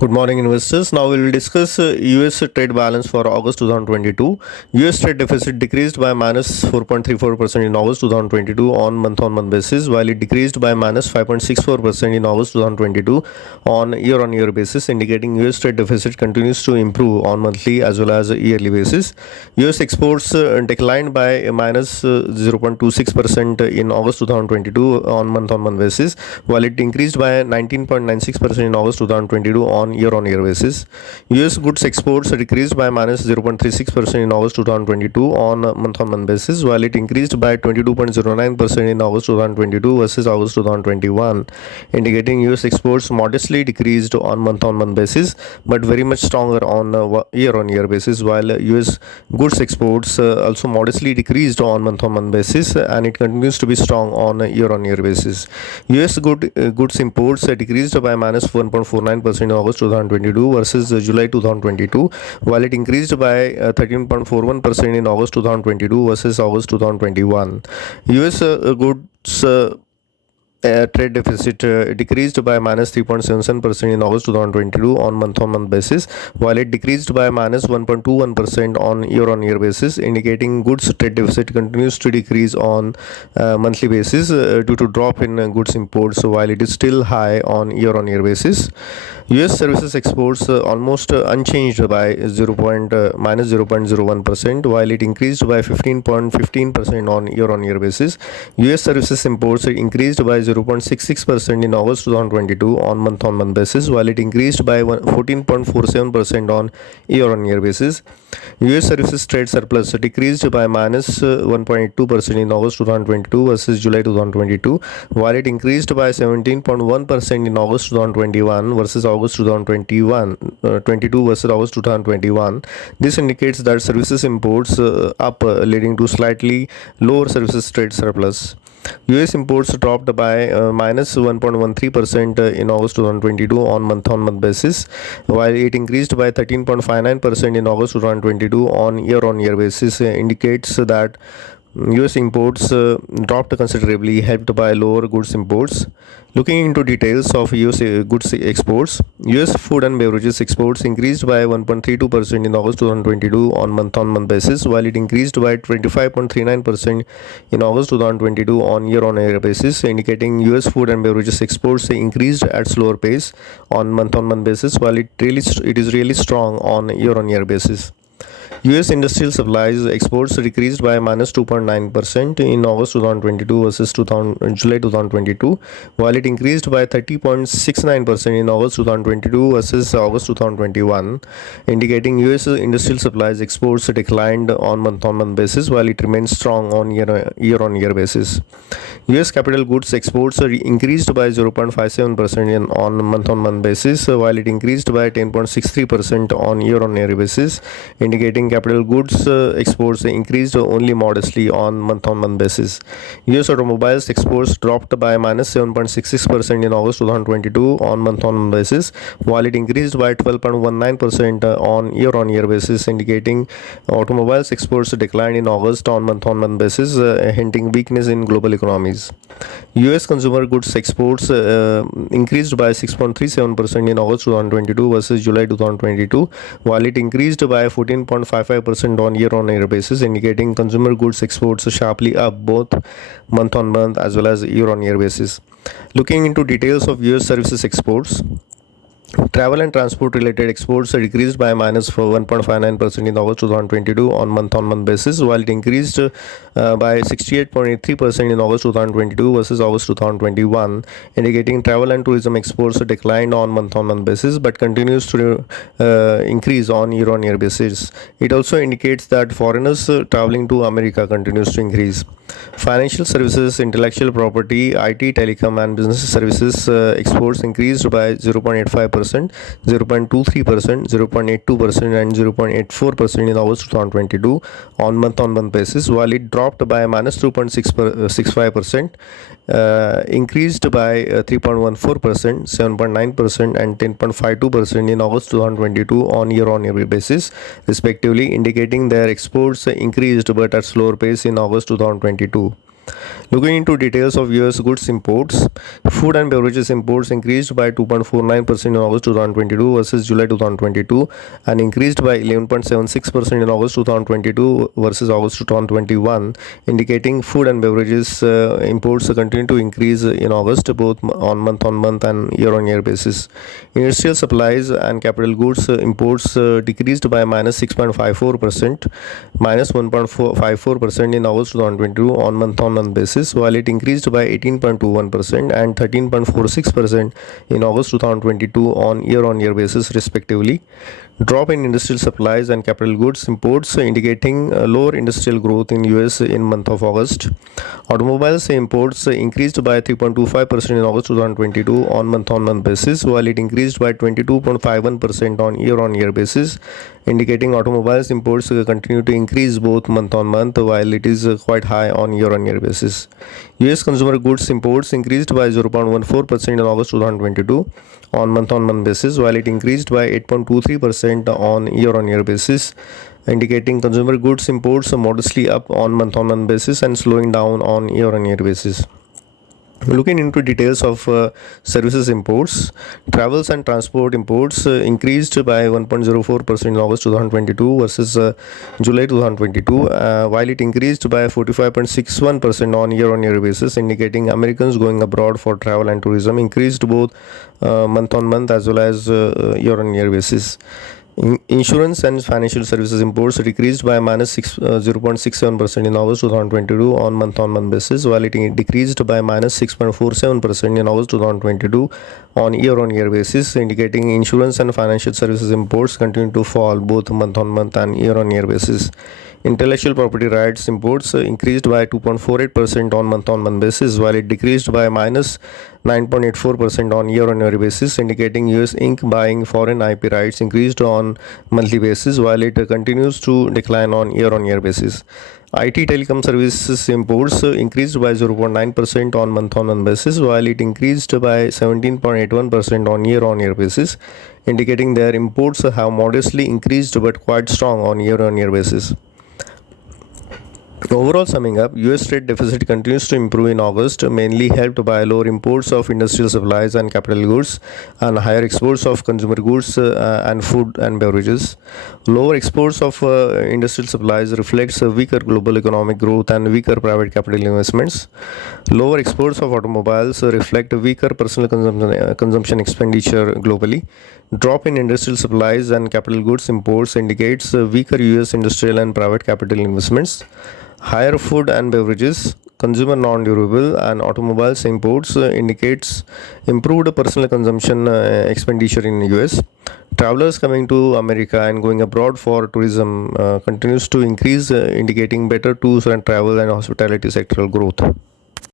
Good morning, investors. Now we will discuss US trade balance for August 2022. US trade deficit decreased by minus 4.34% in August 2022 on month basis, while it decreased by minus 5.64% in August 2022 on year basis, indicating US trade deficit continues to improve on monthly as well as yearly basis. US exports declined by minus 0.26% in August 2022 on month basis, while it increased by 19.96% in August 2022 on year-on-year basis. US goods exports decreased by minus 0.36% in August 2022 on month-on-month basis, while it increased by 22.09% in August 2022 versus August 2021, indicating US exports modestly decreased on month-on-month basis, but very much stronger on year-on-year basis, while US goods exports also modestly decreased on month-on-month basis, and it continues to be strong on year-on-year basis. US goods imports decreased by minus 1.49% in August 2022 versus July 2022, while it increased by 13.41% in August 2022 versus August 2021. US goods trade deficit decreased by minus 3.77% in August 2022 on month-on-month basis, while it decreased by minus 1.21% on year-on-year basis, indicating goods trade deficit continues to decrease on monthly basis due to drop in goods imports, while it is still high on year-on-year basis. US services exports almost unchanged by minus 0.01%, while it increased by 15.15% on year-on-year basis. US services imports increased by 0.66% in August 2022 on month-on-month basis, while it increased by 14.47% on year-on-year basis. US services trade surplus decreased by minus 1.82% in August 2022 versus July 2022, while it increased by 17.1% in August 2021 versus August 22 versus August 2021. This indicates that services imports up, leading to slightly lower services trade surplus. US imports dropped by minus 1.13% in August 2022 on month basis, while it increased by 13.59% in August 2022 on year basis, indicates that US imports dropped considerably, helped by lower goods imports. Looking into details of US goods exports, US food and beverages exports increased by 1.32% in August 2022 on month basis, while it increased by 25.39% in August 2022 on year basis, indicating US food and beverages exports increased at slower pace on month basis, while it is really strong on year basis. US industrial supplies exports decreased by minus 2.9% in August 2022 versus July 2022, while it increased by 30.69% in August 2022 versus August 2021, indicating US industrial supplies exports declined on month basis, while it remains strong on year basis. US capital goods exports increased by 0.57% on month basis, while it increased by 10.63% on year basis, indicating capital goods exports increased only modestly on month basis. US automobiles exports dropped by minus 7.66% in August 2022 on month basis, while it increased by 12.19% on year basis, indicating automobiles exports declined in August on month basis, hinting weakness in global economies. US consumer goods exports increased by 6.37% in August 2022 versus July 2022, while it increased by 14.55% on year basis, indicating consumer goods exports sharply up both month as well as year basis. Looking into details of US services exports, travel and transport related exports decreased by minus 1.59% in August 2022 on month basis, while it increased by 68.83% in August 2022 versus August 2021, indicating travel and tourism exports declined on month basis but continues to increase on year basis. It also indicates that foreigners traveling to America continues to increase. Financial services, intellectual property, IT, telecom and business services exports increased by 0.85%, 0.23%, 0.82% and 0.84% in August 2022 on month basis, while it dropped by minus 2.65%, increased by 3.14%, 7.9% and 10.52% in August 2022 on year basis, respectively, indicating their exports increased but at slower pace in August 2022. Looking into details of US goods imports, food and beverages imports increased by 2.49% in August 2022 versus July 2022 and increased by 11.76% in August 2022 versus August 2021, indicating food and beverages imports continue to increase in August both on month and year on year basis. Industrial supplies and capital goods imports decreased by minus 6.54%, minus 1.54% in August 2022 on month basis, while it increased by 18.21% and 13.46% in August 2022 on year basis respectively. Drop in industrial supplies and capital goods imports indicating lower industrial growth in US in month of August. Automobiles imports increased by 3.25% in August 2022 on month basis, while it increased by 22.51% on year basis, indicating automobiles imports continue to increase both month on month, while it is quite high on year basis. US consumer goods imports increased by 0.14% in August 2022 on month basis, while it increased by 8.23% on year basis, indicating consumer goods imports are modestly up on month basis and slowing down on year basis. Looking into details of services imports, travels and transport imports increased by 1.04% in August 2022 versus July 2022, while it increased by 45.61% on year basis, indicating Americans going abroad for travel and tourism increased both month as well as year basis. Insurance and financial services imports decreased by minus 0.67% in August 2022 on month basis, while it decreased by minus 6.47% in August 2022 on year basis, indicating insurance and financial services imports continue to fall both month and year basis. Intellectual property rights imports increased by 2.48% on month basis, while it decreased by minus 9.84% on year basis, indicating US Inc. buying foreign IP rights increased on monthly basis, while it continues to decline on year basis. IT telecom services imports increased by 0.9% on month basis, while it increased by 17.81% on year basis, indicating their imports have modestly increased but quite strong on year basis. Overall, summing up, US trade deficit continues to improve in August, mainly helped by lower imports of industrial supplies and capital goods and higher exports of consumer goods and food and beverages. Lower exports of industrial supplies reflects a weaker global economic growth and weaker private capital investments. Lower exports of automobiles reflect weaker personal consumption expenditure globally. Drop in industrial supplies and capital goods imports indicates weaker US industrial and private capital investments. Higher food and beverages, consumer non-durable and automobiles imports indicates improved personal consumption expenditure in US. Travelers coming to America and going abroad for tourism continues to increase, indicating better tours and travel and hospitality sectoral growth.